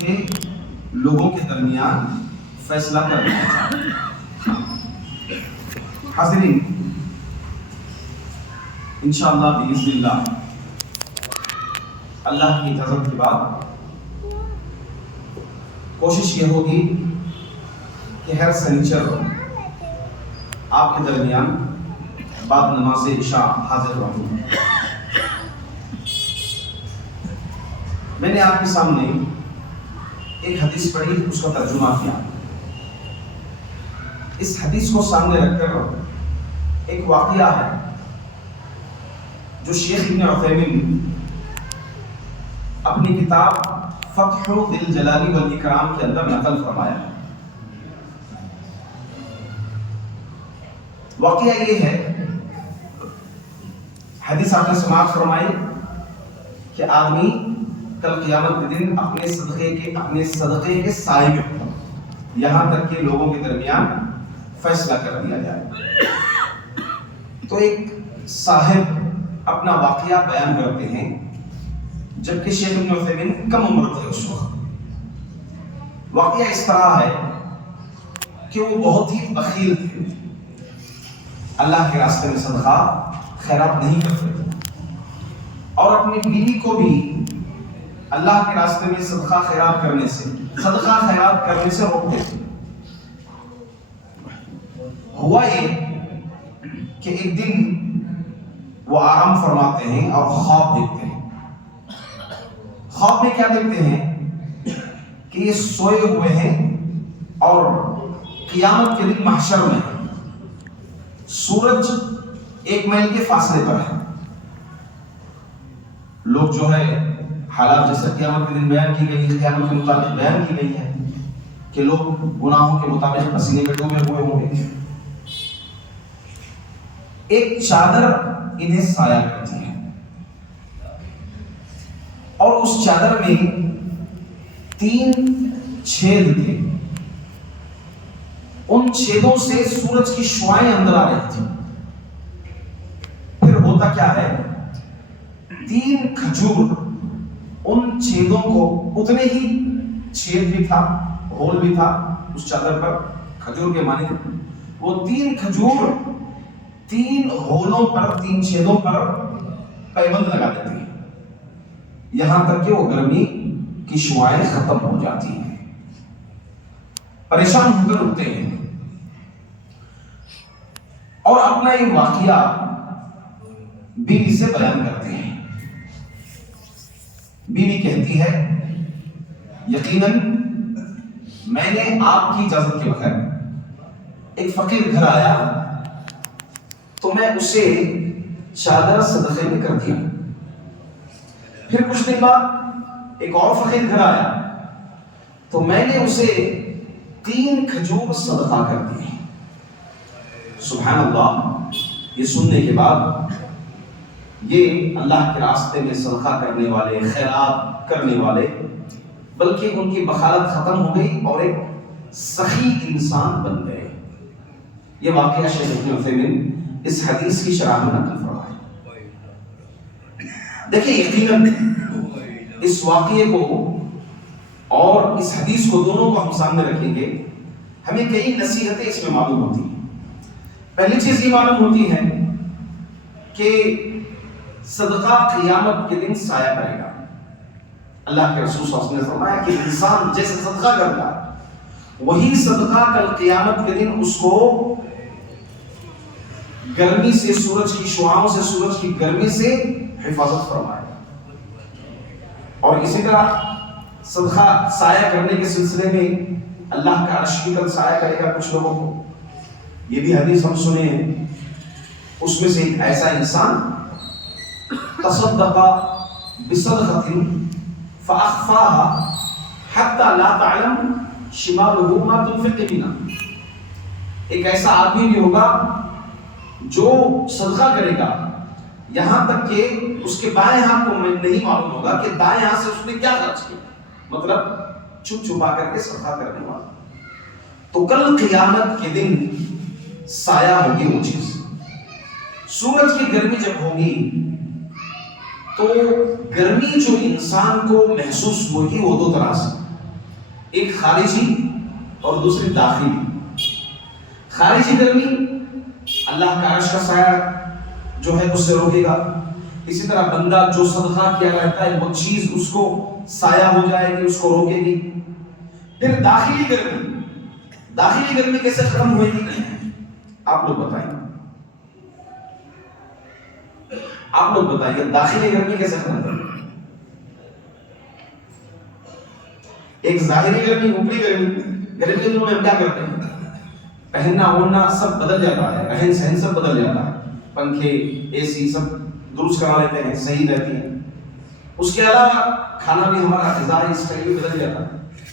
کہ لوگوں کے درمیان فیصلہ کرنا چاہیے۔ حاضرین، انشاءاللہ بإذن اللہ اللہ کی اجازت کے بعد کوشش یہ ہوگی کہ ہر سنیچر آپ کے درمیان بعد نماز عشاء حاضر رہوں۔ میں نے آپ کے سامنے ایک حدیث پڑھی، اس کا ترجمہ کیا۔ اس حدیث کو سامنے رکھ کر ایک واقعہ ہے جو شیخ ابن عثیمین اپنی کتاب فتح ذی الجلال والاکرام کے اندر نقل فرمایا ہے۔ واقعہ یہ ہے، حدیث آپ نے سماعت فرمائی کہ آدمی کل قیامت کے دن اپنے صدقے کے سائے میں ہوگا، یہاں تک کہ لوگوں کے درمیان فیصلہ کر دیا جائے۔ تو ایک صاحب اپنا واقعہ بیان کرتے ہیں، جبکہ شیخ ابن عثیمین کم عمر تھے اس وقت۔ واقعہ اس طرح ہے کہ وہ بہت ہی بخیل تھے، اللہ کے راستے میں صدقہ خیرات نہیں کرتے تھے، اور اپنی بیوی کو بھی اللہ کے راستے میں صدقہ خیرات کرنے سے روکتے تھے۔ ہوا یہ کہ ایک دن وہ آرام فرماتے ہیں اور خواب دیکھتے ہیں۔ خواب میں کیا دیکھتے ہیں کہ یہ سوئے ہوئے ہیں اور قیامت کے دن محشر میں سورج 1 میل کے فاصلے پر ہے۔ لوگ جو ہے حالات جیسے قیامت کے دن بیان کی گئی ہے، قیامت کے مطابق بیان کی گئی ہے کہ لوگ گناہوں کے مطابق پسینے میں ڈوبے ہوئے ہوں گے۔ ایک چادر انہیں سایہ کرتی ہے اور اس چادر میں 3 چھید تھے، ان چھیدوں سے سورج کی شعاعیں اندر آ رہی تھی۔ پھر ہوتا کیا ہے، 3 کھجور ان چھیدوں کو، اتنے ہی چھید بھی تھا، ہول بھی تھا اس چادر پر، کھجور کے معنی وہ 3 کھجور 3 ہولوں پر، 3 چھیدوں پر پیوند لگا دیتے ہیں، یہاں تک کہ وہ گرمی کی شعاعیں ختم ہو جاتی ہیں۔ پریشان ہو کر اٹھتے ہیں اور اپنا یہ واقعہ بیوی سے بیان کرتے ہیں۔ بیوی کہتی ہے، یقیناً میں نے آپ کی اجازت کے بغیر ایک فقیر گھر آیا تو میں اسے چادر صدقے میں کر دیا۔ پھر کچھ دن بعد ایک اور فقیر گھر آیا تو میں نے اسے 3 کھجور صدقہ کر دیے۔ سبحان اللہ، یہ سننے کے بعد یہ اللہ کے راستے میں صدقہ کرنے والے، خیرات کرنے والے، بلکہ ان کی بخالت ختم ہو گئی اور ایک سخی انسان بن گئے۔ یہ واقعہ شیخ ابن عثیمین اس حدیث کی شرح میں نقل فرمایا۔ دیکھیں، یقیناً اس واقعے کو اور اس حدیث کو دونوں کو ہم سامنے رکھیں گے، ہمیں کئی نصیحتیں اس میں معلوم ہوتی ہیں۔ پہلی چیز یہ معلوم ہوتی ہے کہ صدقہ قیامت کے دن سایہ کرے گا۔ اللہ کے رسول صلی اللہ علیہ وسلم نے فرمایا کہ انسان جیسے صدقہ کرتا وہی صدقہ کل قیامت کے دن اس کو گرمی سے، سورج کی شعاعوں سے، سورج کی گرمی سے حفاظت فرمائے گا۔ اور اسی طرح صدقہ سایہ کرنے کے سلسلے میں اللہ کا عرش کی طرف سایہ کرے گا کچھ لوگوں کو۔ یہ بھی حدیث ہم سنے ہیں، اس میں سے ایک ایسا انسان تصدق بصدقة فأخفاها حتى لا تعلم شماله ما تنفق يمينه۔ ایک ایسا آدمی بھی ہوگا جو صدقہ کرے گا یہاں تک کہ اس کے بائیں ہاتھ کو نہیں معلوم ہوگا کہ دائیں ہاتھ سے اس نے کیا خرچ کیا، مطلب چھپ چھپا کر کے صدقہ کرنے والا۔ تو کل قیامت کے دن سایہ ہوگی وہ چیز۔ سورج کی گرمی جب ہوگی تو گرمی جو انسان کو محسوس ہوگی وہ 2 طرح سے، ایک خارجی اور دوسری داخلی. خارجی گرمی اللہ کا عرش کا سایہ جو ہے اس سے روکے گا. اسی طرح بندہ جو صدقہ کیا رہتا ہے وہ چیز اس کو سایہ ہو جائے گی, اس کو روکے گی. پھر داخلی گرمی کیسے ختم ہوئے گی آپ لوگ بتائیں, آپ لوگ بتائیے داخلی گرمی کیسے ختم ہوئے. ایک ظاہری گرمی, اوپری گرمی. گرمی کے دنوں میں ہم کیا کرتے ہیں, پہننا اوڑھنا سب بدل جاتا ہے, رہن سہن سب بدل جاتا ہے, پنکھے اے سی سب درست کرا لیتے ہیں, صحیح رہتی ہیں. اس کے علاوہ کھانا بھی ہمارا غذائی اسٹائل بھی بدل جاتا ہے,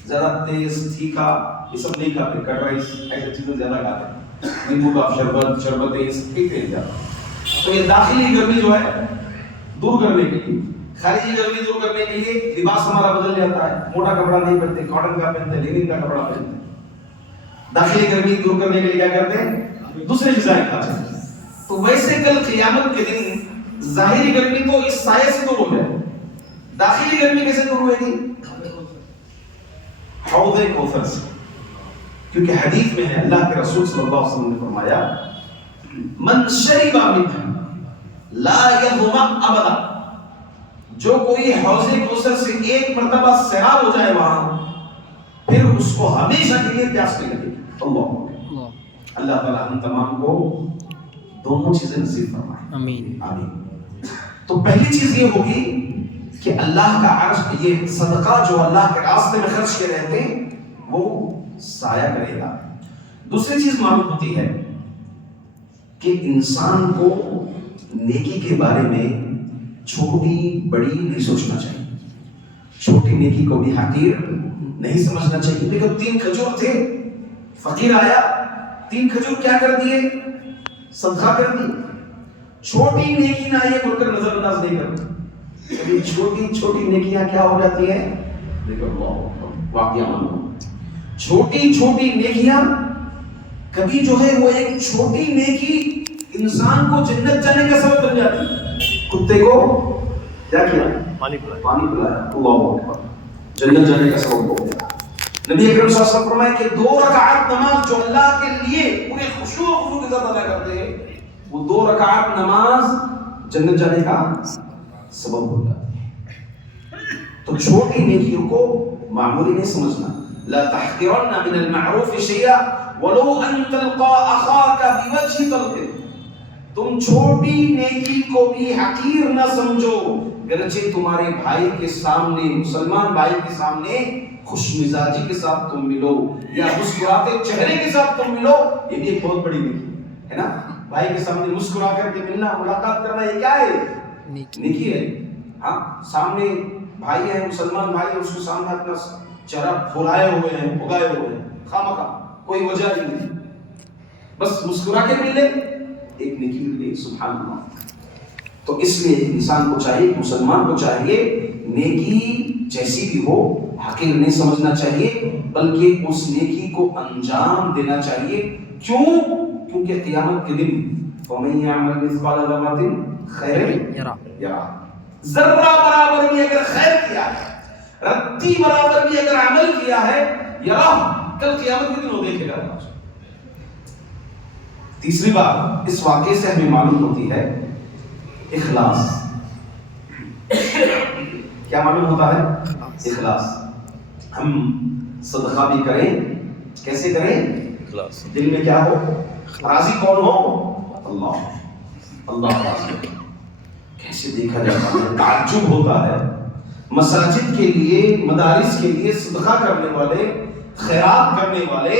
زیادہ تیز تیکھا یہ سب نہیں کھاتے, کٹ رائس ایسی چیزیں زیادہ کھاتے ہیں, نیمبو کا شربت یہ سب پیتے ہیں زیادہ. تو یہ داخلی گرمی جو ہے دور کرنے کے لیے, خارجی گرمی دور کرنے کے لیے لباس ہمارا بدل جاتا ہے, موٹا کپڑا نہیں پہنتے, کاٹن کا پہنتے, لینن کا کپڑا پہنتے. داخلی گرمی دور کرنے کے لیے کیا کرتے ہیں, دوسرے غذائیں کھاتے ہیں. تو ویسے کل قیامت کے دن ظاہری گرمی تو اس سائے سے دور ہو جائے, داخلی گرمی کیسے دور ہوئے گی, حوض کوثر سے. کیونکہ حدیث میں ہے اللہ کے رسول صلی اللہ علیہ وسلم نے فرمایا من شرب منه لا يظمأ ابدا, جو کوئی حوض کوثر سے ایک مرتبہ سیراب ہو جائے وہاں پھر اس کو ہمیشہ کے لیے پیاس نہیں لگے. اللہ تعالیٰ ہم تمام کو دونوں چیزیں نصیب فرمائے, آمین آمین. تو پہلی چیز یہ ہوگی کہ اللہ کا عرش, یہ صدقہ جو اللہ کے راستے میں خرچ کیے رہتے ہیں وہ سایہ کرے گا. دوسری چیز معلوم ہوتی ہے کہ انسان کو نیکی کے بارے میں چھوٹی بڑی نہیں سوچنا چاہیے, چھوٹی نیکی کو بھی حقیر نہیں سمجھنا چاہیے. دیکھو 3 کھجور تھے, فقیر آیا 3 کھجور کیا کر دیے, صدقہ کر دی. چھوٹی نیکی نہ یہ بول کر نظر انداز نہیں کرتے. چھوٹی چھوٹی نیکیاں کیا ہو جاتی ہیں, دیکھو واقعہ مانو, چھوٹی چھوٹی نیکیاں کبھی جو ہے وہ ایک چھوٹی نیکی انسان کو جنت جانے کا سبب بن جاتی ہے. کتے کو کیا کیا, پانی پلایا, اللہ اکبر, جنت جانے کا سبب ہو گیا. نبی اکرم صلی اللہ علیہ وسلم فرمائے کہ 2 رکعت نماز جو اللہ کے لیے پورے خشوع و خضوع کے ساتھ ادا کرتے ہیں وہ 2 رکعت نماز جنت جانے کا سبب ہو جاتی ہے. تو چھوٹی نیکیوں کو معمولی نہیں سمجھنا. لا تحقرن من المعروف شيئا ولو ان تلقى اخاك بوجه طلق, تم چھوٹی نیکی کو بھی حقیر نہ سمجھو گرچہ تمہارے بھائی کے سامنے, مسلمان بھائی کے سامنے خوش مزاجی کے ساتھ تم ملو یا مسکراتے چہرے کے ساتھ تم ملو, یہ بھی ایک بہت بڑی نیکی ہے نا. بھائی کے سامنے مسکرا کر کے ملنا, ملاقات کرنا, یہ کیا ہے, نیکی ہے. ہاں سامنے بھائی ہے, مسلمان بھائی ہے, اس کے سامنے اپنا چہرہ پھولائے ہوئے ہیں, بھگائے ہوئے ہیں, خامخواہ کوئی وجہ نہیں, بس مسکرا کے مل لے, ایک نیکی مل گئی. سبحان اللہ. تو اس لیے انسان کو چاہیے, مسلمان کو چاہیے نیکی جیسی بھی ہو حقیر نہیں سمجھنا چاہیے بلکہ اس نیکی کو انجام دینا چاہیے. کیوں؟ کیونکہ قیامت کے دن فَمَن يَعْمَلْ مِثْقَالَ ذَرَّةٍ خَيْرًا يَرَهُ, ذرہ برابر بھی اگر خیر کیا ہے, رتی برابر بھی اگر عمل کیا ہے, یراہ, کل قیامت کے دن وہ دیکھے گا. تیسری بات اس واقعے سے ہمیں معلوم ہوتی ہے اخلاص. کیا معلوم ہوتا ہے, اخلاص. ہم صدقہ بھی کریں, کیسے کریں, اخلاص, دل میں کیا ہو, راضی کون ہو, اللہ, اللہ راضی. کیسے دیکھا جاتا ہے, تعجب ہوتا ہے. مساجد کے لیے, مدارس کے لیے صدقہ کرنے والے, خیرات کرنے والے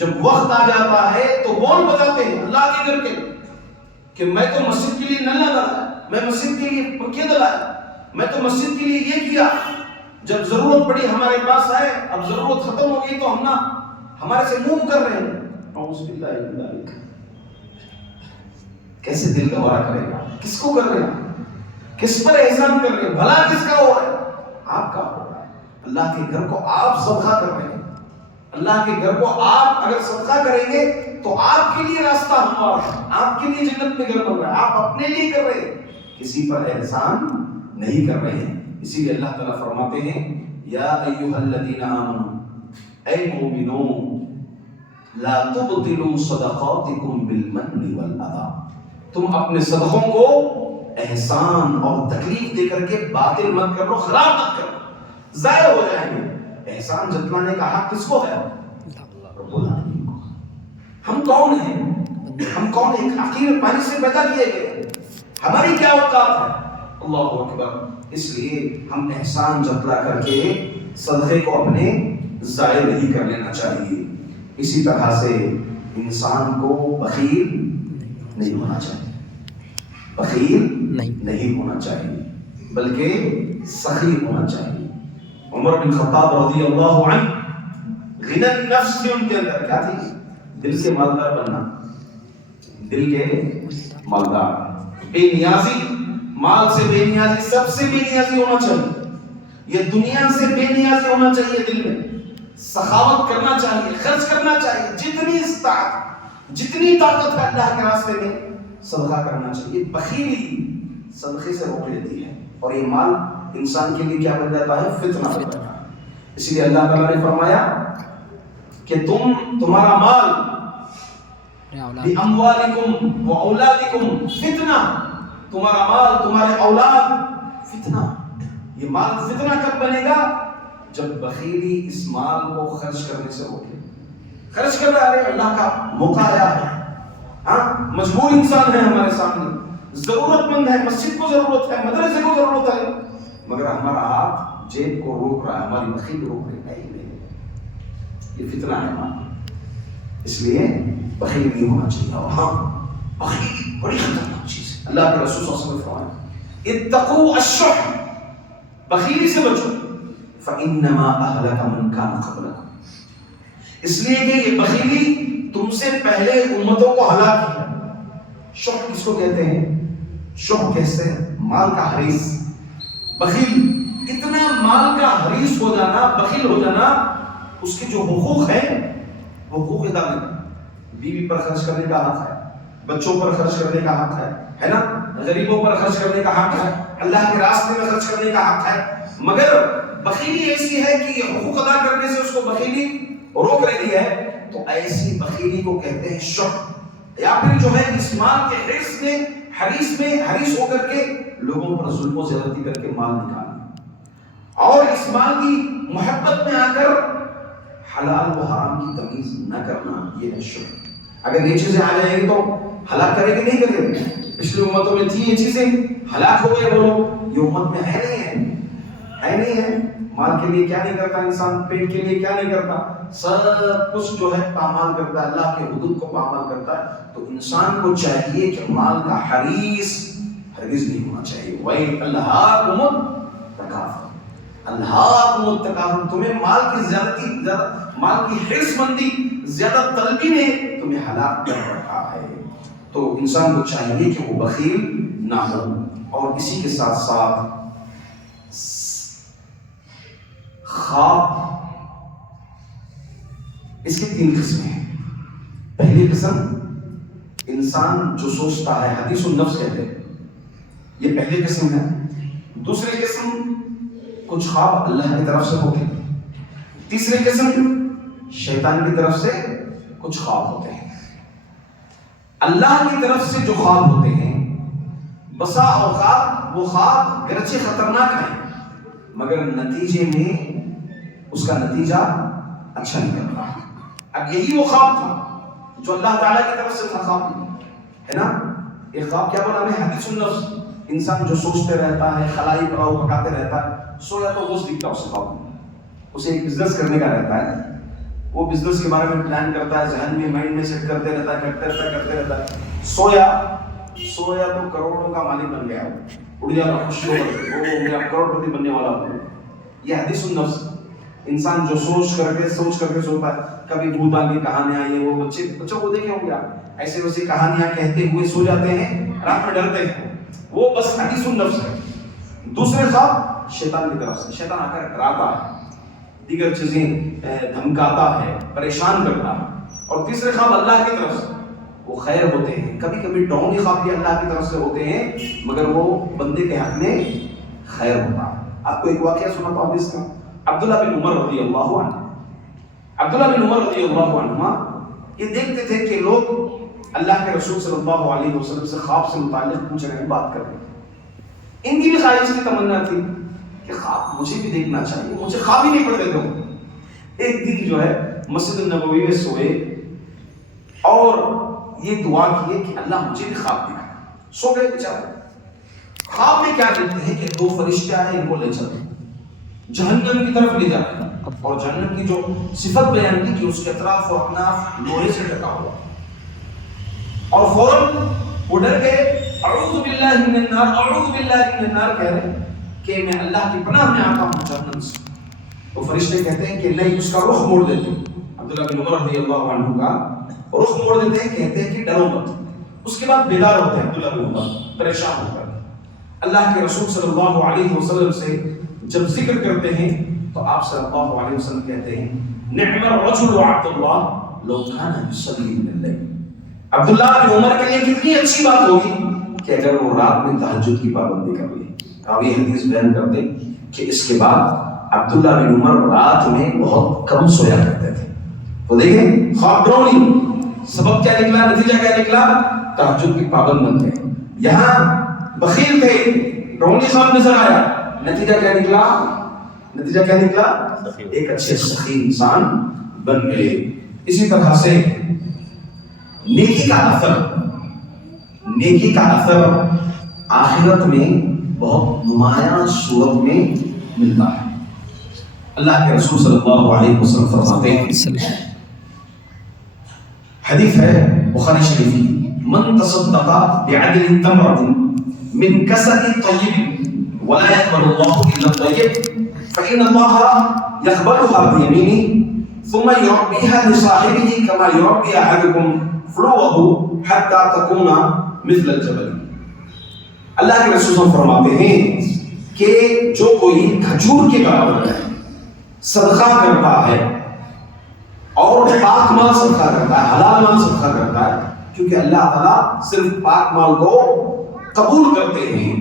جب وقت آ جاتا ہے تو بول بجاتے ہیں اللہ کے گھر کے کہ میں تو مسجد کے لیے نل لگایا, میں مسجد کے لیے پنکھے ڈلایا, میں تو مسجد کے لیے یہ کیا. جب ضرورت پڑی ہمارے پاس آئے, اب ضرورت ختم ہو گئی تو ہم نہ ہمارے سے منہ کر رہے ہیں. کیسے دل گوارا کرے گا, کس کو کر رہے ہیں, کس پر احسان کر رہے ہیں, بھلا کس کا ہو رہا ہے, آپ کا ہو رہا ہے. اللہ کے گھر کو آپ صدقہ کر رہے ہیں, اللہ کے گھر کو آپ اگر صدقہ کریں گے تو آپ کے لیے راستہ ہموار ہے, آپ کے لیے جنت میں گھر بن رہا ہے, آپ اپنے لیے کر رہے ہیں, کسی پر احسان نہیں کر رہے ہیں. اسی لیے اللہ تعالیٰ فرماتے ہیں یا ایھا الذین آمنوا اے مومنوں لا تبطلوا صدقاتکم بالمن والاذى، تم اپنے صدقوں کو احسان اور تکلیف دے کر کے باطل مت کرو، خراب مت کرو، ضائع ہو جائیں گے۔ احسان جتلانے کا حق کس کو ہے؟ رب العالمین کو۔ ہم کون ہیں؟ ہم کون ہیں؟ حقیر پانی سے پیدا کیے گئے، ہماری کیا اوقات ہے؟ اللہ اکبر۔ اس لیے ہم احسان جتلا کر کے صدقے کو اپنے ضائع نہیں کر لینا چاہیے۔ اسی طرح سے انسان کو بخیل نہیں ہونا چاہیے، بخیل نہیں ہونا چاہیے بلکہ سخی ہونا چاہیے۔ عمر بن خطاب رضی اللہ عنہ غنی النفس سے ان کے اندر کیا تھی؟ دل سے مالدار بننا، دل کے مالدار، بے نیازی، مال سے بے نیازی، سب سے بے نیازی ہونا چاہیے، یہ دنیا سے بے نیازی ہونا چاہیے، دل میں سخاوت کرنا چاہیے، خرچ کرنا چاہیے، جتنی استطاعت، جتنی طاقت ہے اللہ کے راستے میں صدقہ کرنا چاہیے۔ بخیلی صدقے سے روک لیتی ہے اور یہ مال انسان کے لیے کیا بن جاتا ہے؟ فتنہ بن جاتا ہے۔ اسی لیے اللہ تعالیٰ نے فرمایا کہ تمہارا مال بِأَمْوَالِكُمْ وَأَوْلَادِكُمْ فتنہ، تمہارا مال، تمہارے اولاد فتنہ۔ یہ مال فتنہ کب بنے گا؟ جب بخیلی اس مال کو خرچ کرنے سے روکے۔ خرچ کر رہا ہے، اللہ کا موقع آیا ہے، ہاں مجبور انسان ہے ہمارے سامنے، ضرورت مند ہے، مسجد کو ضرورت ہے، مدرسے کو ضرورت ہے، مگر ہمارا ہاتھ جیب کو روک رہا ہے، ہماری بخیل روک رہی ہے۔ یہ فتنہ ہے مال، اس لیے بخیل نہیں ہونا چاہیے۔ اور ہاں بخیل بڑی خطرناک چیز ہے۔ اللہ کے رسول صلی اللہ علیہ وسلم نے فرمایا اتقوا الشح، بخیلی سے بچو، فإنما أهلك من كان قبلكم، اس لیے کہ یہ بخیلی تم سے پہلے امتوں کو ہلاک کیا۔ شح کس کو کہتے ہیں؟ شح کہتے ہیں مال کا حریص، بخیل، اتنا مال کا حریص ہو جانا، بخیل ہو جانا، اس کے جو حقوق ہیں وہ حقوق ادا نہیں کرنا۔ بیوی پر خرچ کرنے کا حق ہے، بچوں پر خرچ کرنے کا حق ہے نا، غریبوں پر خرچ کرنے کا حق ہے، اللہ کے راستے میں خرچ کرنے کا حق ہے، مگر بخیلی ایسی ہے کہ یہ حقوق ادا کرنے سے اس کو بخیلی روک رہی ہے، تو ایسی بخیلی کو کہتے ہیں شح۔ یا پھر جو ہے اس مال کے حریص ہو کر کے لوگوں پر ظلم و زیادتی کر کے مال نکالنا، اور اس مال کی محبت میں آ کر حلال و حرام کی تمیز نہ کرنا، یہ ہے شح۔ اگر یہ چیزیں آ جائیں گی تو ہلاک کرے گی نہیں کرے گی؟ پچھلی امتوں میں تھی یہ چیزیں، ہلاک ہو گئے وہ لوگ، یہ امت میں ہے نہیں ہے۔ مال کے لیے کیا نہیں کرتا انسان، پیٹ کے لیے کیا نہیں کرتا، سب کچھ جو ہے پامال کرتا ہے، اللہ کے حدود کو پامال کرتا ہے۔ تو انسان کو چاہیے کہ مال کا حریص ہرگز نہیں ہونا چاہیے۔ وَإِنْ أَلْهَاكُمُ التَّكَاثُرُ، الْهَاكُمُ التَّكَاثُرُ، تمہیں مال کی زیادتی، مال کی حرص مندی، زیادہ طلبی نے تمہیں ہلاک کر رکھا ہے۔ تو انسان کو چاہیے کہ وہ بخیل نہ ہو۔ اور اسی کے ساتھ ساتھ خواب، اس کی 3 قسمیں ہیں۔ پہلی قسم انسان جو سوچتا ہے، حدیث النفس کہتے ہیں، یہ پہلی قسم ہے۔ دوسری قسم کچھ خواب اللہ کی طرف سے ہوتے ہیں۔ تیسری قسم شیطان کی طرف سے کچھ خواب ہوتے ہیں۔ اللہ کی طرف سے جو خواب ہوتے ہیں، بسا اوقات وہ خواب گرچہ خطرناک ہیں مگر نتیجے میں اس کا نتیجہ اچھا نکل رہا ہے۔ اب یہی وہ خواب تھا جو اللہ تعالیٰ کی طرف سے تھا، خواب ہے نا۔ ایک خواب کیا بولا ہمیں؟ حدیث النفس، انسان جو سوچتے رہتا ہے، خلائی پلاؤ پکاتے رہتا ہے، سویا تو وہ دکھتا ہے اسے خواب میں، اسے ایک بزنس کرنے کا رہتا ہے، وہ بزنس کے بارے میں پلان کرتا ہے، ذہن میں مائنڈ میں سیٹ کرتے رہتا ہے، سویا تو کروڑوں کا مالک بن گیا، اڑ جاتا خوشی ہو کر، وہ میرا کروڑ پتی بننے والا ہوں۔ یہ حدیث النفس، انسان جو سوچ کر کے سوتا ہے، کبھی بھوتان کی کہانیاں، یہ وہ بچوں کو دیکھے ہوں گے آپ، ایسے ویسے کہانیاں کہتے ہوئے سو جاتے ہیں، رات میں ڈرتے ہیں، وہ بس حدیث النفس ہے۔ دوسرے خواب شیطان کی طرف سے، شیطان آ کر ڈراتا ہے، دیگر چیزیں دھمکاتا ہے، پریشان کرتا ہے۔ اور تیسرے خواب اللہ کی طرف سے، وہ خیر ہوتے ہیں، کبھی کبھی ڈراؤنی خواب بھی اللہ کی طرف سے ہوتے ہیں مگر وہ بندے کے حق میں خیر ہوتا ہے۔ آپ کو ایک واقعہ سناتا ہوں اس کا۔ عبداللہ بن عمر رضی اللہ عنہ عبداللہ بن عمر رضی اللہ عنہما یہ دیکھتے تھے کہ لوگ اللہ کے رسول صلی اللہ علیہ وسلم سے خواب سے متعلق پوچھ رہے ہیں، بات کر رہے ہیں۔ ان کی بھی خواہش کی تمنا تھی کہ خواب مجھے بھی دیکھنا چاہیے، مجھے خواب ہی نہیں پڑتے تھے۔ ایک دن جو ہے مسجد النبوی میں سوئے اور یہ دعا کیے کہ اللہ مجھے بھی خواب دکھا۔ سو گئے بیچارے۔ خواب میں کیا دیکھتے ہیں کہ دو فرشتے آئے، ان کو لے چلے جہنم کی طرف لے جاتے ہیں، اور جہنم کی جو صفت بیان کی کہ اس کے اطراف و اکناف لوہے سے ڈھکا ہوا، اور فوراً وہ ڈر گئے، اعوذ باللہ من النار، اعوذ باللہ من النار کہہ رہے ہیں کہ میں اللہ کی پناہ میں آتا ہوں جہنم سے۔ تو فرشتے کہتے ہیں کہ نہیں، اس کا رخ موڑ دیتے ہیں۔ عبداللہ بن عمر رضی اللہ عنہ کا رخ موڑ دیتے ہیں، کہتے ہیں کہ ڈرو مت۔ اس کے بعد بیدار ہوتے ہیں عبداللہ بن عمر پریشان ہو کر، اللہ کے رسول صلی اللہ علیہ وسلم سے جب ذکر کرتے ہیں تو آپ صلی اللہ علیہ وسلم کہتے ہیں نعم الرجل عبد اللہ لو کان یصلی من اللیل۔ عبداللہ بن عمر کے لیے کتنی اچھی بات ہوگی کہ اگر وہ رات میں تہجد کی پابندی کر لے۔ راوی حدیث بیان کرتے کہ اس کے بعد عبداللہ بن عمر رات میں بہت کم سویا کرتے تھے۔ تو دیکھیں خواب ڈرونی، سبب کیا نکلا، نتیجہ کیا نکلا، تہجد کی پابند بن گئے۔ یہاں بخیل تھے، ڈرونی خواب نظر آیا، نتیجہ کیا نکلا، نتیجہ کیا نکلا، ایک اچھے سخی انسان بن گئے۔ اسی طرح سے نیکی کا اثر، نیکی کا اثر آخرت میں بہت نمایاں صورت میں ملتا ہے۔ اللہ کے رسول صلی اللہ علیہ وسلم فرماتے ہیں، حدیث ہے بخاری شریف کی، من تصدق بعدل تمرۃ من کسب طیب ولا يقبل الله الا الطيب فان الله يقبلها بيمينه ثم يربيها لصاحبه كما يربي احدكم فلوه حتى تكون مثل الجبل۔ اللہ کے رسول فرماتے ہیں کہ جو کوئی کھجور کے برابر ہے صدقہ کرتا ہے اور پاک مال صدقہ کرتا ہے، حلال مال صدقہ کرتا ہے، کیونکہ اللہ تعالیٰ صرف پاک مال کو قبول کرتے ہیں،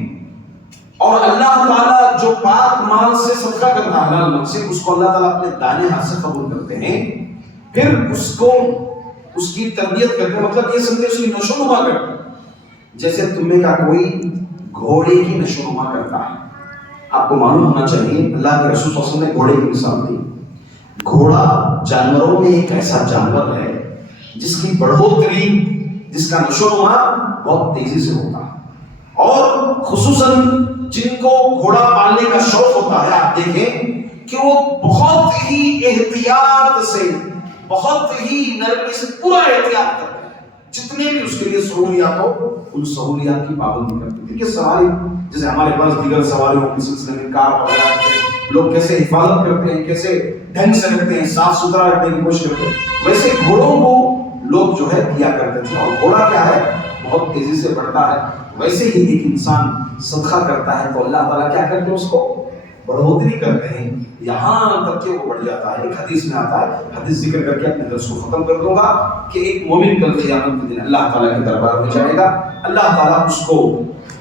اور اللہ تعالیٰ جو پاک مال سے صدقہ کرتا ہے حلال مال سے، اس کو اللہ تعالیٰ اپنے دانے ہاتھ سے قبول کرتے ہیں، پھر اس کو اس کی تربیت کرتے ہیں، مطلب یہ سمجھے اس کی نشو نما کرتے ہیں، جیسے تم میں کا کوئی گھوڑے کی نشو نما کرتا ہے۔ آپ کو معلوم ہونا چاہیے اللہ کے رسول صلی اللہ علیہ وسلم نے گھوڑے کی مثال دی۔ گھوڑا جانوروں میں ایک ایسا جانور ہے جس کی بڑھوتری، جس کا نشو نما بہت تیزی سے ہوتا ہے، اور خصوصاً جن کو گھوڑا پالنے کا شوق ہوتا ہے، آپ دیکھیں کہ وہ بہت ہی احتیاط سے، بہت ہی نرمی سے پورا احتیاط کرتے ہیں، جتنے بھی اس کے لیے سہولیات ہو ان سہولیات کی پابندی کرتے ہیں۔ دیکھیے سواری جیسے ہمارے پاس دیگر سواریوں کے سلسلے میں کار وغیرہ لوگ کیسے حفاظت کرتے ہیں، کیسے ڈھنگ سے رکھتے ہیں، صاف ستھرا رکھنے کی کوشش کرتے ہیں، ویسے گھوڑوں کو لوگ جو ہے کیا کرتے تھے۔ اور گھوڑا کیا ہے، بہت تیزی سے بڑھتا ہے، ویسے ہی ایک انسان صدقہ کرتا ہے تو اللہ تعالیٰ کیا کرتے ہیں، اس کو بڑھوتری کرتے ہیں، یہاں تک کہ وہ بڑھ جاتا ہے۔ ایک حدیث میں آتا ہے، حدیث ذکر کر کے اپنے درس کو ختم کر دوں گا، کہ ایک مومن کل قیامت کے دن اللہ تعالیٰ کے دربار میں جائے گا، اللہ تعالیٰ اس کو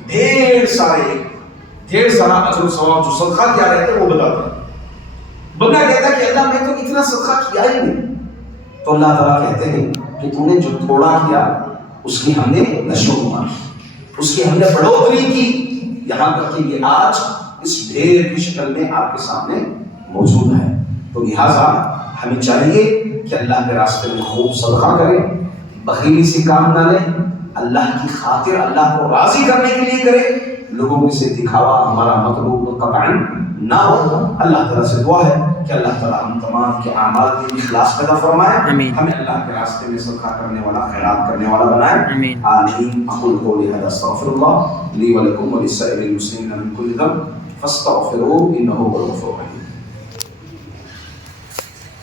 ڈھیر سارا اجر و ثواب جو صدقہ کیا رہتے ہیں وہ بتاتا ہے۔ بندہ کہتا ہے کہ اللہ میں تو اتنا صدقہ کیا ہی نہیں، تو اللہ تعالیٰ کہتے ہیں کہ تو نے جو تھوڑا کیا اس کی ہم نے نشو نما کی، اس کی ہم نے بڑھوتری کی، یہاں تک کہ یہ آج اس ڈھیر کی شکل میں آپ کے سامنے موجود ہے۔ تو لہٰذا ہمیں چاہیے کہ اللہ کے راستے میں خوب صدقہ کریں، بخیلی سے کام نہ لیں، اللہ کی خاطر اللہ کو راضی کرنے کے لیے کریں، لوگوں کے سے دکھاوا ہمارا مطلوب قطعاً نہ ہو۔ اللہ تعالیٰ سے دعا ہے کہ اللہ تعالیٰ ہم تمام کے اعمال میں اخلاص پیدا فرمائے، ہمیں اللہ کے راستے میں صدقہ کرنے والا، خیرات کرنے والا بنائے، آمین۔ اقول قولی ھذا استغفر اللہ لی ولکم ولسائر المسلمین من کل ذنب فاستغفروہ انہ هو الغفور الرحیم۔